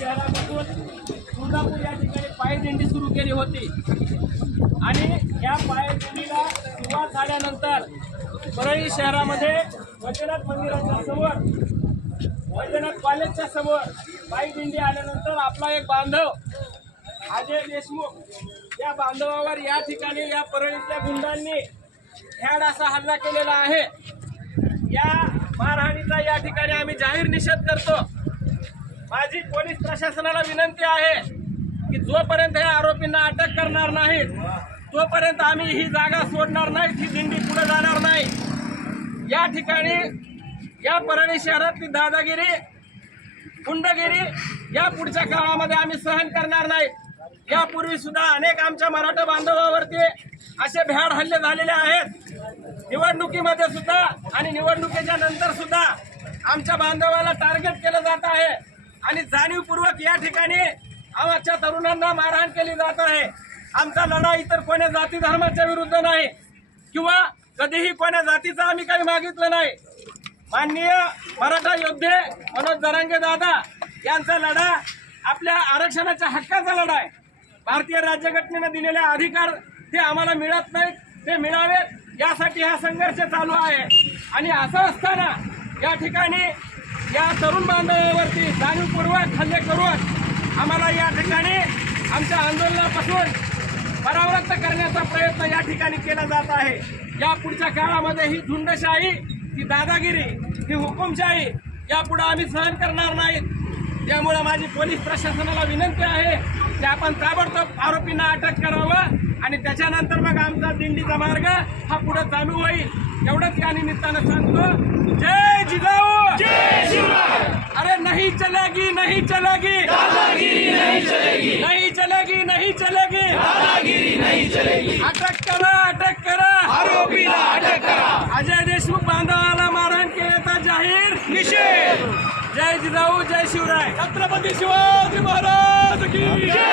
शहरापासून तुळजापूर या ठिकाणी पायदिंडी सुरू केली होती आणि या पायदिंडीला सुरुवात झाल्यानंतर परळी शहरामध्ये वैद्यनाथ मंदिराच्या समोर वैद्यनाथ कॉलेजच्या समोर पायदिंडी आल्यानंतर आपला एक बांधव अजय देशमुख या बांधवावर या ठिकाणी या परळीतल्या गुंडांनी ह्याड असा हल्ला केलेला आहे या मारहाणीचा या ठिकाणी आम्ही जाहीर निषेध करतो माझी पोलीस प्रशासनाला विनंती आहे की जोपर्यंत या आरोपींना अटक करणार नाहीत तोपर्यंत आम्ही ही जागा सोडणार नाही ही दिंडी पुढे जाणार नाही या ठिकाणी या परळी शहरातली दादागिरी गुंडगिरी या पुढच्या काळामध्ये आम्ही सहन करणार नाही यापूर्वी सुद्धा अनेक आमच्या मराठा बांधवावरती असे भ्याड हल्ले झालेले आहेत निवडणुकीमध्ये सुद्धा आणि निवडणुकीच्या नंतर सुद्धा आमच्या बांधवाला टार्गेट केलं जात आहे आणि जाणीवपूर्वक या ठिकाणी आमच्या तरुणांना मारहाण केली जात आहे आमचा लढा इतर कोण्या जाती धर्माच्या विरुद्ध नाही किंवा कधीही कोण्या जातीचा आम्ही काही मागितलं नाही माननीय मराठा योद्धे मनोज दरांगे दादा यांचा लढा आपल्या आरक्षणाच्या हक्काचा लढा आहे भारतीय राज्यघटनेनं दिलेले अधिकार ते आम्हाला मिळत नाहीत ते मिळावेत यासाठी हा संघर्ष चालू आहे आणि असं असताना या ठिकाणी या तरुण बांधवावरती जाणीवपूर्वक हल्ले करून आम्हाला या ठिकाणी आमच्या आंदोलनापासून परावृत्त करण्याचा प्रयत्न या ठिकाणी केला जात आहे या पुढच्या काळामध्ये ही झुंडशाही ही दादागिरी ही हुकुमशाही यापुढे आम्ही सहन करणार नाहीत त्यामुळे माझी पोलीस प्रशासनाला विनंती आहे की आपण ताबडतोब आरोपींना अटक करावं आणि त्याच्यानंतर मग आमचा दिंडीचा मार्ग हा पुढे चालू होईल एवढंच या निमित्तानं सांगतो जय जिजाऊ जय अरे नहीं चलेगी नहीं चलेगी नहीं चलेगी नहीं चलेगी नहीं चलेगी अटक करा अटक करा आरोपीला अटक करा अजय देशमुख वाला मारण केता जाहिर निषेध जय जिजाऊ जय शिवराय छत्रपती शिवाजी महाराज की